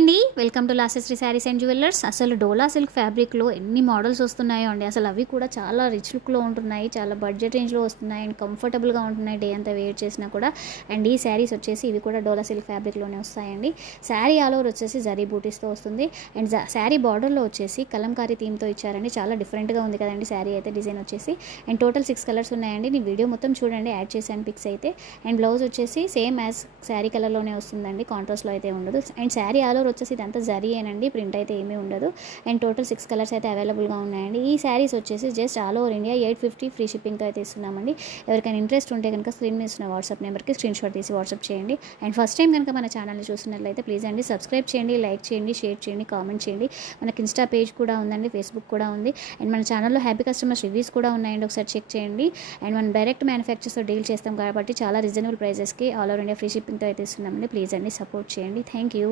అండి, welcome to లాసెస్రీ saris and jewellers. అసలు డోలా సిల్క్ ఫ్యాబ్రిక్లో ఎన్ని మోడల్స్ వస్తున్నాయో అండి. అసలు అవి కూడా చాలా రిచ్ లుక్లో ఉంటున్నాయి, చాలా బడ్జెట్ రేంజ్లో వస్తున్నాయి అండ్ కంఫర్టబుల్గా ఉంటున్నాయి డే అంతా వేర్ చేసినా కూడా. అండ్ ఈ శారీస్ వచ్చేసి ఇవి కూడా డోలా సిల్క్ ఫ్యాబ్రిక్లోనే వస్తాయండి. శారీ ఆల్ ఓవర్ వచ్చేసి జరీ బూటీస్తో వస్తుంది అండ్ శారీ బార్డర్లో వచ్చేసి కలంకారీ థీమ్తో ఇచ్చారండి. చాలా డిఫరెంట్గా ఉంది కదండి శారీ అయితే డిజైన్ వచ్చేసి. అండ్ టోటల్ 6 కలర్స్ ఉన్నాయండి. నేను వీడియో మొత్తం చూడండి, యాడ్ చేశాను పిక్స్ అయితే. అండ్ బ్లౌజ్ వచ్చేసి సేమ్ యాజ్ శారీ కలర్లోనే వస్తుందండి, కాంట్రాస్ట్లో అయితే ఉండదు. అండ్ శారీ ఆల్ ఓవర్ వచ్చేసి ఇదంతా జరీయేనండి, ప్రింట్ అయితే ఏమీ ఉండదు. అండ్ టోటల్ 6 కలర్స్ అయితే అవైలబుల్గా ఉన్నాయండి. ఈ శారీస్ వచ్చేసి just all over India 850 free షిప్పింగ్తో అయితే ఇస్తున్నామండి. ఎవరికైనా ఇంట్రెస్ట్ ఉంటే కనుక స్క్రీన్ మీద ఇస్తున్న వాట్సాప్ నెంబర్కి స్క్రీన్ షాట్ తీసి వాట్సాప్ చేయండి. అండ్ ఫస్ట్ టైం కనుక మన ఛానల్ని చూస్తున్నట్లయితే ప్లీజ్ అండి సబ్స్క్రైబ్ చేయండి, లైక్ చేయండి, షేర్ చేయండి, కామెంట్ చేయండి. మనకి ఇన్స్టా పేజ్ కూడా ఉందండి, ఫేస్బుక్ కూడా ఉంది. అండ్ మన ఛానల్లో హ్యాపీ కస్టమర్స్ రివ్యూస్ కూడా ఉన్నాయండి, ఒకసారి చెక్ చేయండి. అండ్ మనం డైరెక్ట్ మ్యానుఫ్యాక్చర్స్తో డీల్ చేస్తాం కాబట్టి చాలా రీజనబుల్ ప్రైజెస్కి ఆల్ ఓవర్ ఇండియా ఫ్రీ షిప్పింగ్తో అయితే ఇస్తున్నామండి. ప్లీజ్ అండి సపోర్ట్ చేయండి. Thank you.